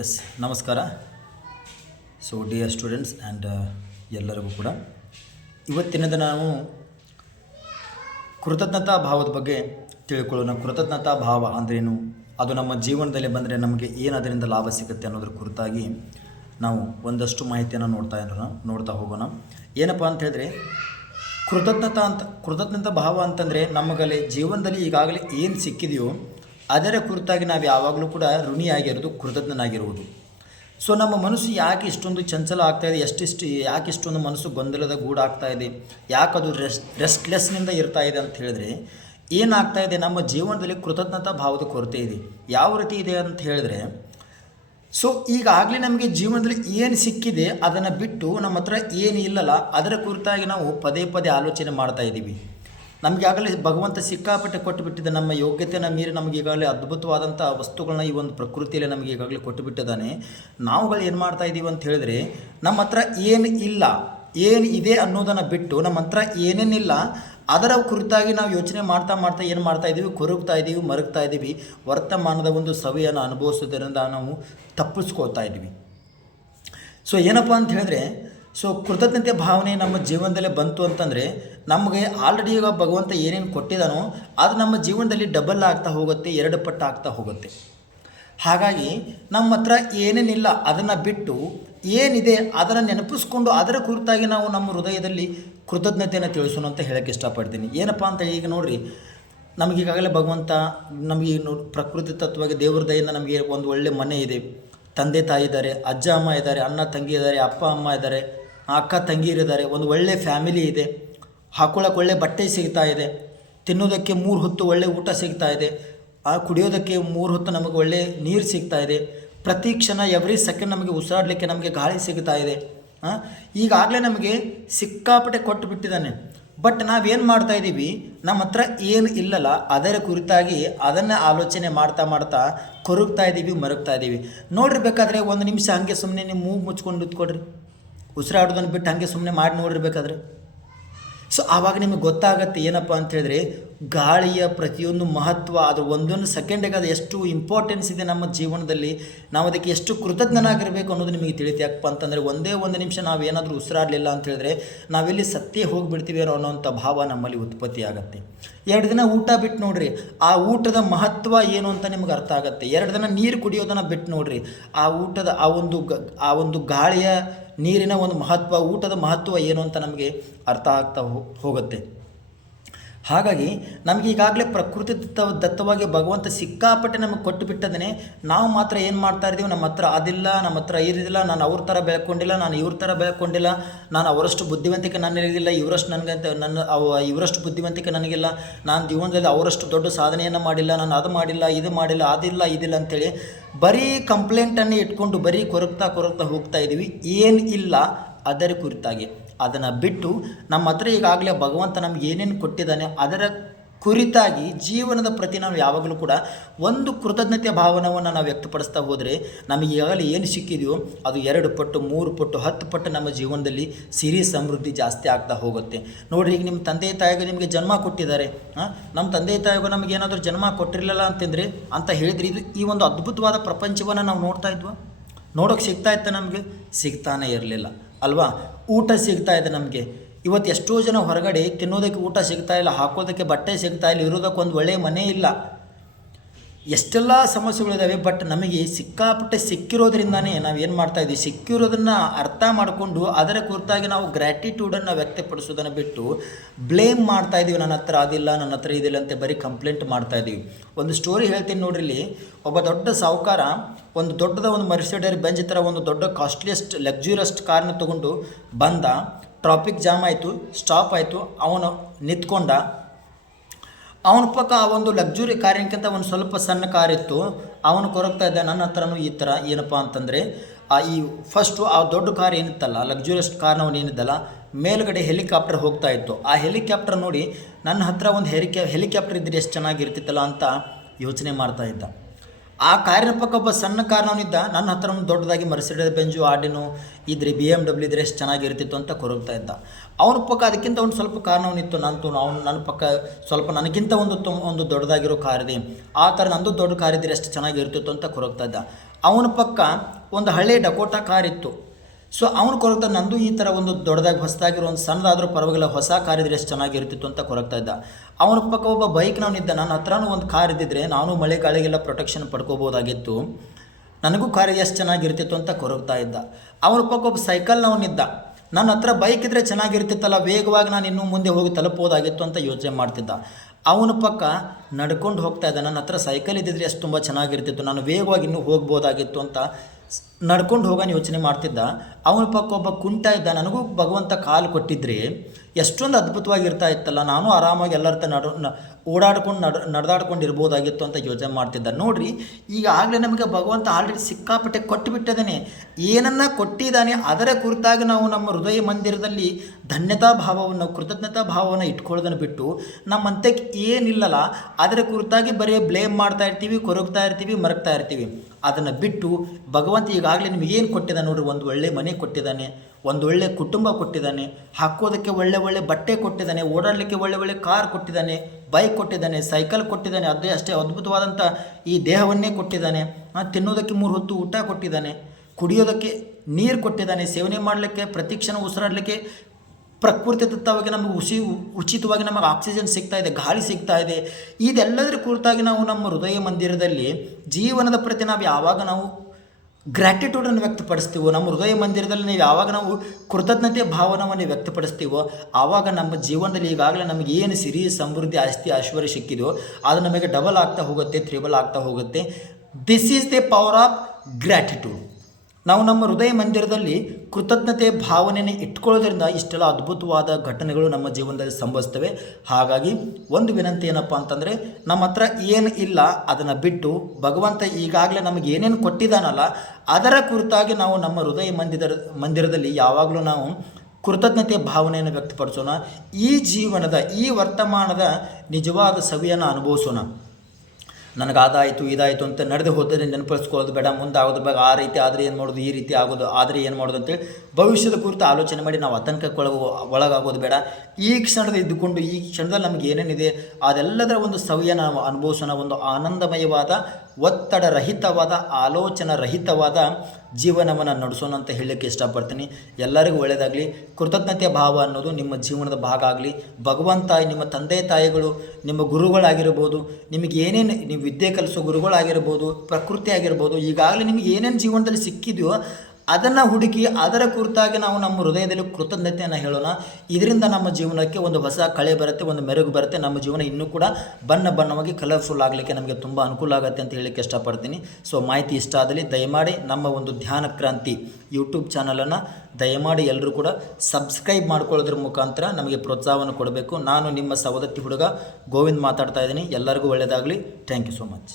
S ನಮಸ್ಕಾರ. So dear students and ಎಲ್ಲರಿಗೂ ಕೂಡ ಇವತ್ತಿನ ದಿನ ನಾವು ಕೃತಜ್ಞತಾ ಭಾವದ ಬಗ್ಗೆ ತಿಳ್ಕೊಳ್ಳೋಣ. ಕೃತಜ್ಞತಾ ಭಾವ ಅಂದ್ರೇನು, ಅದು ನಮ್ಮ ಜೀವನದಲ್ಲಿ ಬಂದರೆ ನಮಗೆ ಏನು ಅದರಿಂದ ಲಾಭ ಸಿಗುತ್ತೆ ಅನ್ನೋದ್ರ ಕುರಿತಾಗಿ ನಾವು ಒಂದಷ್ಟು ಮಾಹಿತಿಯನ್ನು ನೋಡ್ತಾ ಹೋಗೋಣ. ಏನಪ್ಪ ಅಂತ ಹೇಳಿದ್ರೆ, ಕೃತಜ್ಞತಾ ಭಾವ ಅಂತಂದರೆ ನಮಗಲ್ಲಿ ಜೀವನದಲ್ಲಿ ಈಗಾಗಲೇ ಏನು ಸಿಕ್ಕಿದೆಯೋ ಅದರ ಕುರಿತಾಗಿ ನಾವು ಯಾವಾಗಲೂ ಕೂಡ ಋಣಿಯಾಗಿರೋದು, ಕೃತಜ್ಞನಾಗಿರುವುದು. ಸೊ ನಮ್ಮ ಮನಸ್ಸು ಯಾಕೆ ಇಷ್ಟೊಂದು ಚಂಚಲ ಆಗ್ತಾಯಿದೆ, ಯಾಕೆ ಇಷ್ಟೊಂದು ಮನಸ್ಸು ಗೊಂದಲದ ಗೂಡಾಗ್ತಾಯಿದೆ, ಯಾಕೆ ಅದು ರೆಸ್ಟ್ಲೆಸ್ನಿಂದ ಇರ್ತಾ ಇದೆ ಅಂತ ಹೇಳಿದ್ರೆ ಏನಾಗ್ತಾಯಿದೆ, ನಮ್ಮ ಜೀವನದಲ್ಲಿ ಕೃತಜ್ಞತಾ ಭಾವದ ಕೊರತೆ ಇದೆ. ಯಾವ ರೀತಿ ಇದೆ ಅಂತ ಹೇಳಿದ್ರೆ, ಸೊ ಈಗಾಗಲೇ ನಮಗೆ ಜೀವನದಲ್ಲಿ ಏನು ಸಿಕ್ಕಿದೆ ಅದನ್ನು ಬಿಟ್ಟು ನಮ್ಮ ಹತ್ರ ಏನು ಇಲ್ಲಲ್ಲ ಅದರ ಕುರಿತಾಗಿ ನಾವು ಪದೇ ಪದೇ ಆಲೋಚನೆ ಮಾಡ್ತಾ ಇದ್ದೀವಿ. ನಮಗೆ ಆಗಲೇ ಭಗವಂತ ಸಿಕ್ಕಾಪಟ್ಟೆ ಕೊಟ್ಟುಬಿಟ್ಟಿದ್ದ ನಮ್ಮ ಯೋಗ್ಯತೆಯನ್ನು ಮೀರಿ ನಮಗೆ ಈಗಾಗಲೇ ಅದ್ಭುತವಾದಂಥ ವಸ್ತುಗಳನ್ನ ಈ ಒಂದು ಪ್ರಕೃತಿಯಲ್ಲಿ ನಮಗೆ ಈಗಾಗಲೇ ಕೊಟ್ಟುಬಿಟ್ಟಿದ್ದಾನೆ. ನಾವುಗಳು ಏನು ಮಾಡ್ತಾ ಇದ್ದೀವಿ ಅಂತ ಹೇಳಿದ್ರೆ, ನಮ್ಮ ಹತ್ರ ಏನು ಇಲ್ಲ, ಏನು ಇದೆ ಅನ್ನೋದನ್ನು ಬಿಟ್ಟು ನಮ್ಮ ಹತ್ರ ಏನೇನಿಲ್ಲ ಅದರ ಕುರಿತಾಗಿ ನಾವು ಯೋಚನೆ ಮಾಡ್ತಾ ಏನು ಮಾಡ್ತಾ ಇದ್ದೀವಿ, ಕೊರಗ್ತಾ ಇದ್ದೀವಿ, ಮರಗ್ತಾ ಇದ್ದೀವಿ. ವರ್ತಮಾನದ ಒಂದು ಸವಿಯನ್ನು ಅನುಭವಿಸೋದ್ರಿಂದ ನಾವು ತಪ್ಪಿಸ್ಕೊಳ್ತಾ ಇದ್ದೀವಿ. ಸೊ ಏನಪ್ಪ ಅಂತ ಹೇಳಿದ್ರೆ, ಸೊ ಕೃತಜ್ಞತೆ ಭಾವನೆ ನಮ್ಮ ಜೀವನದಲ್ಲೇ ಬಂತು ಅಂತಂದರೆ ನಮಗೆ ಆಲ್ರೆಡಿ ಈಗ ಭಗವಂತ ಏನೇನು ಕೊಟ್ಟಿದ್ದಾನೋ ಅದು ನಮ್ಮ ಜೀವನದಲ್ಲಿ ಡಬಲ್ ಆಗ್ತಾ ಹೋಗುತ್ತೆ, ಎರಡು ಪಟ್ಟು ಆಗ್ತಾ ಹೋಗುತ್ತೆ. ಹಾಗಾಗಿ ನಮ್ಮ ಹತ್ರ ಏನೇನಿಲ್ಲ ಅದನ್ನು ಬಿಟ್ಟು ಏನಿದೆ ಅದನ್ನು ನೆನಪಿಸ್ಕೊಂಡು ಅದರ ಕುರಿತಾಗಿ ನಾವು ನಮ್ಮ ಹೃದಯದಲ್ಲಿ ಕೃತಜ್ಞತೆಯನ್ನು ತಿಳಿಸೋಣ ಅಂತ ಹೇಳೋಕ್ಕೆ ಇಷ್ಟಪಡ್ತೀನಿ. ಏನಪ್ಪ ಅಂತ ಈಗ ನೋಡಿರಿ, ನಮಗೀಗಾಗಲೇ ಭಗವಂತ ನಮಗೆ ಪ್ರಕೃತಿ ತತ್ವವಾಗಿ ದೇವ್ರ ದಯೆಯಿಂದ ನಮಗೆ ಒಂದು ಒಳ್ಳೆ ಮನೆ ಇದೆ, ತಂದೆ ತಾಯಿ ಇದ್ದಾರೆ, ಅಜ್ಜ ಅಮ್ಮ ಇದ್ದಾರೆ, ಅಣ್ಣ ತಂಗಿ ಇದ್ದಾರೆ, ಅಪ್ಪ ಅಮ್ಮ ಇದ್ದಾರೆ, ಅಕ್ಕ ತಂಗಿಯರಿದ್ದಾರೆ, ಒಂದು ಒಳ್ಳೆ ಫ್ಯಾಮಿಲಿ ಇದೆ, ಹಾಕೊಳ್ಳೋಕೆ ಒಳ್ಳೆ ಬಟ್ಟೆ ಸಿಗ್ತಾ ಇದೆ, ತಿನ್ನೋದಕ್ಕೆ 3 ಹೊತ್ತು ಒಳ್ಳೆ ಊಟ ಸಿಗ್ತಾ ಇದೆ, ಕುಡಿಯೋದಕ್ಕೆ 3 ಹೊತ್ತು ನಮಗೆ ಒಳ್ಳೆ ನೀರು ಸಿಗ್ತಾ ಇದೆ, ಪ್ರತಿ ಕ್ಷಣ ಎವ್ರಿ ಸೆಕೆಂಡ್ ನಮಗೆ ಉಸಿರಾಡಲಿಕ್ಕೆ ನಮಗೆ ಗಾಳಿ ಸಿಗ್ತಾ ಇದೆ. ಈಗಾಗಲೇ ನಮಗೆ ಸಿಕ್ಕಾಪಟ್ಟೆ ಕೊಟ್ಟು ಬಿಟ್ಟಿದ್ದಾನೆ. ಬಟ್ ನಾವೇನು ಮಾಡ್ತಾ ಇದ್ದೀವಿ, ನಮ್ಮ ಹತ್ರ ಏನು ಇಲ್ಲಲ್ಲ ಅದರ ಕುರಿತಾಗಿ ಅದನ್ನು ಆಲೋಚನೆ ಮಾಡ್ತಾ ಕೊರಗ್ತಾ ಇದ್ದೀವಿ, ಮರಗ್ತಾ ಇದ್ದೀವಿ. ನೋಡಿರ್ಬೇಕಾದ್ರೆ ಒಂದು ನಿಮಿಷ ಹಾಗೆ ಸುಮ್ಮನೆ ನೀವು ಮೂಗು ಮುಚ್ಕೊಂಡು ನಿಂತ್ಕೊಡ್ರಿ, ಉಸಿರಾಡೋದನ್ನು ಬಿಟ್ಟು ಹಾಗೆ ಸುಮ್ಮನೆ ಮಾಡಿ ನೋಡಿರ್ಬೇಕಾದ್ರೆ. ಸೊ ಆವಾಗ ನಿಮಗೆ ಗೊತ್ತಾಗತ್ತೆ ಏನಪ್ಪ ಅಂತ ಹೇಳಿದ್ರೆ, ಗಾಳಿಯ ಪ್ರತಿಯೊಂದು ಮಹತ್ವ, ಅದು ಒಂದೊಂದು ಸೆಕೆಂಡಿಗೆ ಅದು ಎಷ್ಟು ಇಂಪಾರ್ಟೆನ್ಸ್ ಇದೆ ನಮ್ಮ ಜೀವನದಲ್ಲಿ, ನಾವು ಅದಕ್ಕೆ ಎಷ್ಟು ಕೃತಜ್ಞನಾಗಿರಬೇಕು ಅನ್ನೋದು ನಿಮಗೆ ತಿಳಿಯುತ್ತೆ. ಯಾಕಪ್ಪ ಅಂತಂದರೆ ಒಂದೇ ಒಂದು ನಿಮಿಷ ನಾವು ಏನಾದರೂ ಉಸಿರಾಡಲಿಲ್ಲ ಅಂತ ಹೇಳಿದ್ರೆ ನಾವೆಲ್ಲಿ ಸತ್ತೇ ಹೋಗಿಬಿಡ್ತೀವಿ ಅನ್ನೋಂಥ ಭಾವ ನಮ್ಮಲ್ಲಿ ಉತ್ಪತ್ತಿ ಆಗುತ್ತೆ. 2 ದಿನ ಊಟ ಬಿಟ್ಟು ನೋಡಿರಿ, ಆ ಊಟದ ಮಹತ್ವ ಏನು ಅಂತ ನಿಮ್ಗೆ ಅರ್ಥ ಆಗುತ್ತೆ. 2 ದಿನ ನೀರು ಕುಡಿಯೋದನ್ನು ಬಿಟ್ಟು ನೋಡಿರಿ, ಆ ಊಟದ ಆ ಒಂದು ಗಾಳಿಯ ನೀರಿನ ಒಂದು ಮಹತ್ವ, ಊಟದ ಮಹತ್ವ ಏನು ಅಂತ ನಮಗೆ ಅರ್ಥ ಆಗ್ತಾ ಹೋಗುತ್ತೆ. ಹಾಗಾಗಿ ನಮಗೆ ಈಗಾಗಲೇ ಪ್ರಕೃತಿ ದತ್ತವಾಗಿ ಭಗವಂತ ಸಿಕ್ಕಾಪಟ್ಟೆ ನಮಗೆ ಕೊಟ್ಟು ಬಿಟ್ಟದೇ, ನಾವು ಮಾತ್ರ ಏನು ಮಾಡ್ತಾ ಇದ್ದೀವಿ, ನಮ್ಮ ಹತ್ರ ಅದಿಲ್ಲ, ನಮ್ಮ ಹತ್ರ ಇರೋದಿಲ್ಲ, ನಾನು ಅವ್ರ ಥರ ಬೆಳ್ಕೊಂಡಿಲ್ಲ, ನಾನು ಇವ್ರ ಥರ ಬೆಳ್ಕೊಂಡಿಲ್ಲ, ನಾನು ಅವರಷ್ಟು ಬುದ್ಧಿವಂತಿಕೆ ನನಗಿಲ್ಲ, ಇವರಷ್ಟು ಬುದ್ಧಿವಂತಿಕೆ ನನಗಿಲ್ಲ, ನಾನು ಜೀವನದಲ್ಲಿ ಅವರಷ್ಟು ದೊಡ್ಡ ಸಾಧನೆಯನ್ನು ಮಾಡಿಲ್ಲ, ನಾನು ಅದು ಮಾಡಿಲ್ಲ, ಇದು ಮಾಡಿಲ್ಲ, ಇದಿಲ್ಲ ಅಂಥೇಳಿ ಬರೀ ಕಂಪ್ಲೇಂಟನ್ನು ಇಟ್ಕೊಂಡು ಬರೀ ಕೊರಗ್ತಾ ಹೋಗ್ತಾ ಇದ್ದೀವಿ. ಏನು ಇಲ್ಲ ಅದರ ಕುರಿತಾಗಿ ಅದನ್ನು ಬಿಟ್ಟು ನಮ್ಮ ಹತ್ರ ಈಗಾಗಲೇ ಭಗವಂತ ನಮ್ಗೆ ಏನೇನು ಕೊಟ್ಟಿದ್ದಾನೆ ಅದರ ಕುರಿತಾಗಿ ಜೀವನದ ಪ್ರತಿ ನಾವು ಯಾವಾಗಲೂ ಕೂಡ ಒಂದು ಕೃತಜ್ಞತೆಯ ಭಾವನವನ್ನು ನಾವು ವ್ಯಕ್ತಪಡಿಸ್ತಾ ಹೋದರೆ ನಮಗೆ ಈಗಾಗಲೇ ಏನು ಸಿಕ್ಕಿದೆಯೋ ಅದು 2 ಪಟ್ಟು 3 ಪಟ್ಟು 10 ಪಟ್ಟು ನಮ್ಮ ಜೀವನದಲ್ಲಿ ಸಿರಿ ಸಮೃದ್ಧಿ ಜಾಸ್ತಿ ಆಗ್ತಾ ಹೋಗುತ್ತೆ. ನೋಡಿರಿ, ಈಗ ನಿಮ್ಮ ತಂದೆ ತಾಯಿಗೆ ನಿಮಗೆ ಜನ್ಮ ಕೊಟ್ಟಿದ್ದಾರೆ, ನಮ್ಮ ತಂದೆ ತಾಯಿಗೂ ನಮಗೆ ಏನಾದರೂ ಜನ್ಮ ಕೊಟ್ಟಿರಲಿಲ್ಲ ಅಂತಂದರೆ ಅಂತ ಹೇಳಿದ್ರೆ ಈ ಒಂದು ಅದ್ಭುತವಾದ ಪ್ರಪಂಚವನ್ನು ನಾವು ನೋಡ್ತಾ ಇದ್ವಾ? ನೋಡೋಕ್ಕೆ ಸಿಗ್ತಾ ಇತ್ತ? ನಮಗೆ ಸಿಗ್ತಾನೆ ಇರಲಿಲ್ಲ ಅಲ್ವಾ? ಊಟ ಸಿಗ್ತಾ ಇದೆ ನಮಗೆ. ಇವತ್ತು ಎಷ್ಟೋ ಜನ ಹೊರಗಡೆ ತಿನ್ನೋದಕ್ಕೆ ಊಟ ಸಿಗ್ತಾ ಇಲ್ಲ, ಹಾಕೋದಕ್ಕೆ ಬಟ್ಟೆ ಸಿಗ್ತಾ ಇಲ್ಲ, ಇರೋದಕ್ಕೆ ಒಂದು ಒಳ್ಳೆಯ ಮನೆ ಇಲ್ಲ, ಎಷ್ಟೆಲ್ಲ ಸಮಸ್ಯೆಗಳಿದ್ದಾವೆ. ಬಟ್ ನಮಗೆ ಸಿಕ್ಕಾಪಟ್ಟೆ ಸಿಕ್ಕಿರೋದ್ರಿಂದನೇ ನಾವೇನು ಮಾಡ್ತಾಯಿದ್ವಿ, ಸಿಕ್ಕಿರೋದನ್ನು ಅರ್ಥ ಮಾಡಿಕೊಂಡು ಅದರ ಕುರಿತಾಗಿ ನಾವು ಗ್ರ್ಯಾಟಿಟ್ಯೂಡನ್ನು ವ್ಯಕ್ತಪಡಿಸೋದನ್ನು ಬಿಟ್ಟು ಬ್ಲೇಮ್ ಮಾಡ್ತಾಯಿದ್ದೀವಿ. ನನ್ನ ಹತ್ರ ಅದಿಲ್ಲ, ನನ್ನ ಹತ್ರ ಇದಿಲ್ಲ ಅಂತ ಬರೀ ಕಂಪ್ಲೇಂಟ್ ಮಾಡ್ತಾಯಿದ್ದೀವಿ. ಒಂದು ಸ್ಟೋರಿ ಹೇಳ್ತೀನಿ ನೋಡ್ರಿ. ಒಬ್ಬ ದೊಡ್ಡ ಸಾಹುಕಾರ ಒಂದು ದೊಡ್ಡದ ಮರ್ಸಿಡೀಸ್ ಬೆಂಜ್ ಥರ ಒಂದು ದೊಡ್ಡ ಕಾಸ್ಟ್ಲಿಯೆಸ್ಟ್ ಲಕ್ಸುರಿಯಸ್ಟ್ ಕಾರ್ನ ತೊಗೊಂಡು ಬಂದ. ಟ್ರಾಫಿಕ್ ಜಾಮ್ ಆಯಿತು, ಸ್ಟಾಪ್ ಆಯಿತು, ಅವನು ನಿಂತ್ಕೊಂಡ. ಅವನ ಪಕ್ಕ ಆ ಒಂದು ಲಕ್ಸುರಿ ಕಾರಿನಕ್ಕಿಂತ ಒಂದು ಸ್ವಲ್ಪ ಸಣ್ಣ ಕಾರ್ ಇತ್ತು. ಅವನು ಕೊರಗ್ತಾ ಇದ್ದ, ನನ್ನ ಹತ್ರನೂ ಈ ಥರ ಏನಪ್ಪ ಅಂತಂದರೆ ಈ ಫಸ್ಟು ಆ ದೊಡ್ಡ ಕಾರ್ ಏನಿತ್ತಲ್ಲ, ಲಕ್ಸುರಿಯಸ್ಟ್ ಕಾರ್ನವನು ಏನಿದ್ದಲ್ಲ, ಮೇಲುಗಡೆ ಹೆಲಿಕಾಪ್ಟರ್ ಹೋಗ್ತಾ ಇತ್ತು. ಆ ಹೆಲಿಕಾಪ್ಟರ್ ನೋಡಿ ನನ್ನ ಹತ್ರ ಒಂದು ಹೆಲಿಕಾಪ್ಟರ್ ಇದ್ದರೆ ಎಷ್ಟು ಚೆನ್ನಾಗಿರ್ತಿತ್ತಲ್ಲ ಅಂತ ಯೋಚನೆ ಮಾಡ್ತಾ ಇದ್ದ. ಆ ಕಾರಿನ ಪಕ್ಕ ಒಬ್ಬ ಸಣ್ಣ ಕಾರ್ನವನಿದ್ದ, ನನ್ನ ಹತ್ರ ಒಂದು ದೊಡ್ಡದಾಗಿ ಮರ್ಸಿಡೀಸ್ ಬೆಂಜು ಆರ್ಡಿನೋ ಇದ್ರೆ BMW ಇದ್ರೆ ಎಷ್ಟು ಚೆನ್ನಾಗಿರ್ತಿತ್ತು ಅಂತ ಕೊರಗ್ತಾ ಇದ್ದ. ಅವನ ಪಕ್ಕ ಅದಕ್ಕಿಂತ ಒಂದು ಸ್ವಲ್ಪ ಕಾರ್ನವನಿತ್ತು, ನನ್ನ ಪಕ್ಕ ಸ್ವಲ್ಪ ನನಗಿಂತ ಒಂದು ದೊಡ್ಡದಾಗಿರೋ ಕಾರಿದೆ, ಆ ಥರ ನಂದು ದೊಡ್ಡ ಕಾರಿದ್ರೆ ಎಷ್ಟು ಚೆನ್ನಾಗಿರ್ತಿತ್ತು ಅಂತ ಕೊರಗ್ತಾ ಇದ್ದ. ಅವನ ಪಕ್ಕ ಒಂದು ಹಳೆ ಡಕೋಟಾ ಕಾರಿತ್ತು. ಸೊ ಅವನು ಕೊರಗ್ತಾ, ನಂದು ಈ ಥರ ಒಂದು ದೊಡ್ಡದಾಗಿ ಹೊಸದಾಗಿರೋ ಒಂದು ಸಣ್ಣದಾದರೂ ಪರವಾಗಿಲ್ಲ, ಹೊಸ ಕಾರ್ ಇದ್ರೆ ಎಷ್ಟು ಚೆನ್ನಾಗಿರ್ತಿತ್ತು ಅಂತ ಕೊರಗ್ತಾ ಇದ್ದ. ಅವನ ಪಕ್ಕ ಒಬ್ಬ ಬೈಕ್ನವನಿದ್ದ, ನನ್ನ ಹತ್ರನೂ ಒಂದು ಕಾರ್ ಇದ್ದಿದ್ರೆ ನಾನು ಮಳೆ ಗಾಳಿಗೆಲ್ಲ ಪ್ರೊಟೆಕ್ಷನ್ ಪಡ್ಕೋಬೋದಾಗಿತ್ತು, ನನಗೂ ಕಾರ್ ಎಷ್ಟು ಚೆನ್ನಾಗಿರ್ತಿತ್ತು ಅಂತ ಕೊರಗ್ತಾ ಇದ್ದ. ಅವನ ಪಕ್ಕ ಒಬ್ಬ ಸೈಕಲ್ನವನಿದ್ದ, ನನ್ನ ಹತ್ರ ಬೈಕ್ ಇದ್ದರೆ ಚೆನ್ನಾಗಿರ್ತಿತ್ತಲ್ಲ, ವೇಗವಾಗಿ ನಾನು ಇನ್ನೂ ಮುಂದೆ ಹೋಗಿ ತಲುಪೋದಾಗಿತ್ತು ಅಂತ ಯೋಚನೆ ಮಾಡ್ತಿದ್ದ. ಅವನ ಪಕ್ಕ ನಡ್ಕೊಂಡು ಹೋಗ್ತಾ ಇದ್ದ, ನನ್ನ ಹತ್ರ ಸೈಕಲ್ ಇದ್ದಿದ್ರೆ ಎಷ್ಟು ತುಂಬ ಚೆನ್ನಾಗಿರ್ತಿತ್ತು, ನಾನು ವೇಗವಾಗಿ ಇನ್ನೂ ಹೋಗ್ಬೋದಾಗಿತ್ತು ಅಂತ ನಡ್ಕೊಂಡು ಹೋಗೋಣ ಯೋಚನೆ ಮಾಡ್ತಿದ್ದ. ಅವನ ಪಕ್ಕ ಒಬ್ಬ ಕುಂಟ ಇದ್ದ, ನನಗೂ ಭಗವಂತ ಕಾಲು ಕೊಟ್ಟಿದ್ರೆ ಎಷ್ಟೊಂದು ಅದ್ಭುತವಾಗಿರ್ತಾ ಇತ್ತಲ್ಲ, ನಾನು ಆರಾಮಾಗಿ ಎಲ್ಲರ ನಡೆದಾಡ್ಕೊಂಡು ಇರ್ಬೋದಾಗಿತ್ತು ಅಂತ ಯೋಚನೆ ಮಾಡ್ತಿದ್ದ. ನೋಡ್ರಿ, ಈಗಾಗಲೇ ನಮಗೆ ಭಗವಂತ ಆಲ್ರೆಡಿ ಸಿಕ್ಕಾಪಟ್ಟೆ ಕೊಟ್ಟುಬಿಟ್ಟಿದ್ದಾನೆ. ಏನನ್ನ ಕೊಟ್ಟಿದ್ದಾನೆ ಅದರ ಕುರಿತಾಗಿ ನಾವು ನಮ್ಮ ಹೃದಯ ಮಂದಿರದಲ್ಲಿ ಧನ್ಯತಾ ಭಾವವನ್ನು, ಕೃತಜ್ಞತಾ ಭಾವವನ್ನು ಇಟ್ಕೊಳ್ಳೋದನ್ನು ಬಿಟ್ಟು ನಮ್ಮಂತಕ್ಕೆ ಏನಿಲ್ಲಲ್ಲ ಅದರ ಕುರಿತಾಗಿ ಬರೀ ಬ್ಲೇಮ್ ಮಾಡ್ತಾ ಇರ್ತೀವಿ, ಕೊರಗ್ತಾ ಇರ್ತೀವಿ, ಮರಗ್ತಾ ಇರ್ತೀವಿ. ಅದನ್ನು ಬಿಟ್ಟು ಭಗವಂತ ಈಗಾಗಲೇ ನಿಮಗೇನು ಕೊಟ್ಟಿದ್ದಾನೆ ನೋಡ್ರಿ, ಒಂದು ಒಳ್ಳೆ ಮನೆ ಕೊಟ್ಟಿದ್ದಾನೆ, ಒಂದು ಒಳ್ಳೆ ಕುಟುಂಬ ಕೊಟ್ಟಿದ್ದಾನೆ, ಹಾಕೋದಕ್ಕೆ ಒಳ್ಳೆ ಬಟ್ಟೆ ಕೊಟ್ಟಿದ್ದಾನೆ, ಓಡಾಡಲಿಕ್ಕೆ ಒಳ್ಳೆ ಕಾರ್ ಕೊಟ್ಟಿದ್ದಾನೆ, ಬೈಕ್ ಕೊಟ್ಟಿದ್ದಾನೆ, ಸೈಕಲ್ ಕೊಟ್ಟಿದ್ದಾನೆ, ಅಷ್ಟೇ ಅದ್ಭುತವಾದಂಥ ಈ ದೇಹವನ್ನೇ ಕೊಟ್ಟಿದ್ದಾನೆ, ತಿನ್ನೋದಕ್ಕೆ 3 ಹೊತ್ತು ಊಟ ಕೊಟ್ಟಿದ್ದಾನೆ, ಕುಡಿಯೋದಕ್ಕೆ ನೀರು ಕೊಟ್ಟಿದ್ದಾನೆ, ಸೇವನೆ ಮಾಡಲಿಕ್ಕೆ ಪ್ರತಿಕ್ಷಣ ಉಸಿರಾಡಲಿಕ್ಕೆ ಪ್ರಕೃತಿ ದತ್ತವಾಗಿ ನಮಗೆ ಉಚಿತವಾಗಿ ನಮಗೆ ಆಕ್ಸಿಜನ್ ಸಿಗ್ತಾ ಇದೆ, ಗಾಳಿ ಸಿಗ್ತಾ ಇದೆ. ಇದೆಲ್ಲದರ ಕುರಿತಾಗಿ ನಾವು ನಮ್ಮ ಹೃದಯ ಮಂದಿರದಲ್ಲಿ ಜೀವನದ ಪ್ರತಿ ನಾವು ಯಾವಾಗ ನಾವು ಗ್ರ್ಯಾಟಿಟ್ಯೂಡನ್ನು ವ್ಯಕ್ತಪಡಿಸ್ತೀವೋ, ನಮ್ಮ ಹೃದಯ ಮಂದಿರದಲ್ಲಿ ಯಾವಾಗ ನಾವು ಕೃತಜ್ಞತೆ ಭಾವನವನ್ನು ವ್ಯಕ್ತಪಡಿಸ್ತೀವೋ, ಆವಾಗ ನಮ್ಮ ಜೀವನದಲ್ಲಿ ಈಗಾಗಲೇ ನಮಗೆ ಏನು ಸಿರಿ ಸಮೃದ್ಧಿ ಆಸ್ತಿ ಐಶ್ವರ್ಯ ಸಿಕ್ಕಿದೆಯೋ ಅದು ನಮಗೆ ಡಬಲ್ ಆಗ್ತಾ ಹೋಗುತ್ತೆ, ತ್ರಿಬಲ್ ಆಗ್ತಾ ಹೋಗುತ್ತೆ. This is the power of gratitude. ನಾವು ನಮ್ಮ ಹೃದಯ ಮಂದಿರದಲ್ಲಿ ಕೃತಜ್ಞತೆ ಭಾವನೆಯನ್ನು ಇಟ್ಕೊಳ್ಳೋದ್ರಿಂದ ಇಷ್ಟೆಲ್ಲ ಅದ್ಭುತವಾದ ಘಟನೆಗಳು ನಮ್ಮ ಜೀವನದಲ್ಲಿ ಸಂಭವಿಸ್ತವೆ. ಹಾಗಾಗಿ ಒಂದು ವಿನಂತಿ ಏನಪ್ಪ ಅಂತಂದರೆ, ನಮ್ಮ ಹತ್ರ ಏನು ಇಲ್ಲ ಅದನ್ನು ಬಿಟ್ಟು ಭಗವಂತ ಈಗಾಗಲೇ ನಮಗೆ ಏನೇನು ಕೊಟ್ಟಿದ್ದಾನಲ್ಲ ಅದರ ಕುರಿತಾಗಿ ನಾವು ನಮ್ಮ ಹೃದಯ ಮಂದಿರದಲ್ಲಿ ಯಾವಾಗಲೂ ನಾವು ಕೃತಜ್ಞತೆ ಭಾವನೆಯನ್ನು ವ್ಯಕ್ತಪಡಿಸೋಣ. ಈ ಜೀವನದ ಈ ವರ್ತಮಾನದ ನಿಜವಾದ ಸವಿಯನ್ನು ಅನುಭವಿಸೋಣ. ನನಗಾದಾಯಿತು ಇದಾಯಿತು ಅಂತ ನಡೆದು ಹೋದರೆ ನೆನಪಿಸ್ಕೊಳ್ಳೋದು ಬೇಡ, ಮುಂದೆ ಆಗೋದು ಬೇಡ, ಆ ರೀತಿ ಆದರೆ ಏನು ಮಾಡೋದು, ಈ ರೀತಿ ಆಗೋದು ಆದರೆ ಏನು ಮಾಡೋದು ಅಂತೇಳಿ ಭವಿಷ್ಯದ ಕುರಿತು ಆಲೋಚನೆ ಮಾಡಿ ನಾವು ಆತಂಕಕ್ಕೆ ಒಳಗಾಗೋದು ಬೇಡ. ಈ ಕ್ಷಣದ ಇದ್ದುಕೊಂಡು ಈ ಕ್ಷಣದಲ್ಲಿ ನಮಗೆ ಏನೇನಿದೆ ಅದೆಲ್ಲದರ ಒಂದು ಸವಿಯನ್ನು ನಾವು ಅನುಭವಿಸೋಣ. ಒಂದು ಆನಂದಮಯವಾದ, ಒತ್ತಡ ರಹಿತವಾದ, ಆಲೋಚನಾ ರಹಿತವಾದ ಜೀವನವನ್ನು ನಡೆಸೋಣ ಅಂತ ಹೇಳಲಿಕ್ಕೆ ಇಷ್ಟಪಡ್ತೀನಿ. ಎಲ್ಲರಿಗೂ ಒಳ್ಳೆಯದಾಗಲಿ. ಕೃತಜ್ಞತೆ ಭಾವ ಅನ್ನೋದು ನಿಮ್ಮ ಜೀವನದ ಭಾಗ ಆಗಲಿ. ಭಗವಂತ, ನಿಮ್ಮ ತಂದೆ ತಾಯಿಗಳು, ನಿಮ್ಮ ಗುರುಗಳಾಗಿರ್ಬೋದು, ನಿಮಗೆ ಏನೇನು ನೀವು ವಿದ್ಯೆ ಕಲಿಸೋ ಗುರುಗಳಾಗಿರ್ಬೋದು, ಪ್ರಕೃತಿ ಆಗಿರ್ಬೋದು, ಈಗಾಗಲೇ ನಿಮಗೆ ಏನೇನು ಜೀವನದಲ್ಲಿ ಸಿಕ್ಕಿದೆಯೋ ಅದನ್ನು ಹುಡುಕಿ ಅದರ ಕುರಿತಾಗಿ ನಾವು ನಮ್ಮ ಹೃದಯದಲ್ಲಿ ಕೃತಜ್ಞತೆಯನ್ನು ಹೇಳೋಣ. ಇದರಿಂದ ನಮ್ಮ ಜೀವನಕ್ಕೆ ಒಂದು ಹೊಸ ಕಳೆ ಬರುತ್ತೆ, ಒಂದು ಮೆರುಗು ಬರುತ್ತೆ. ನಮ್ಮ ಜೀವನ ಇನ್ನೂ ಕೂಡ ಬಣ್ಣವಾಗಿ ಕಲರ್ಫುಲ್ ಆಗಲಿಕ್ಕೆ ನಮಗೆ ತುಂಬ ಅನುಕೂಲ ಆಗುತ್ತೆ ಅಂತ ಹೇಳಲಿಕ್ಕೆ ಇಷ್ಟಪಡ್ತೀನಿ. ಸೊ ಮಾಹಿತಿ ಇಷ್ಟ ಆದಲ್ಲಿ ದಯಮಾಡಿ ನಮ್ಮ ಒಂದು ಧ್ಯಾನ ಕ್ರಾಂತಿ ಯೂಟ್ಯೂಬ್ ಚಾನಲನ್ನು ದಯಮಾಡಿ ಎಲ್ಲರೂ ಕೂಡ ಸಬ್ಸ್ಕ್ರೈಬ್ ಮಾಡ್ಕೊಳ್ಳೋದ್ರ ಮುಖಾಂತರ ನಮಗೆ ಪ್ರೋತ್ಸಾಹವನ್ನು ಕೊಡಬೇಕು. ನಾನು ನಿಮ್ಮ ಸವದತ್ತಿ ಹುಡುಗ ಗೋವಿಂದ್ ಮಾತಾಡ್ತಾ ಇದ್ದೀನಿ. ಎಲ್ಲರಿಗೂ ಒಳ್ಳೆಯದಾಗಲಿ. Thank you so much.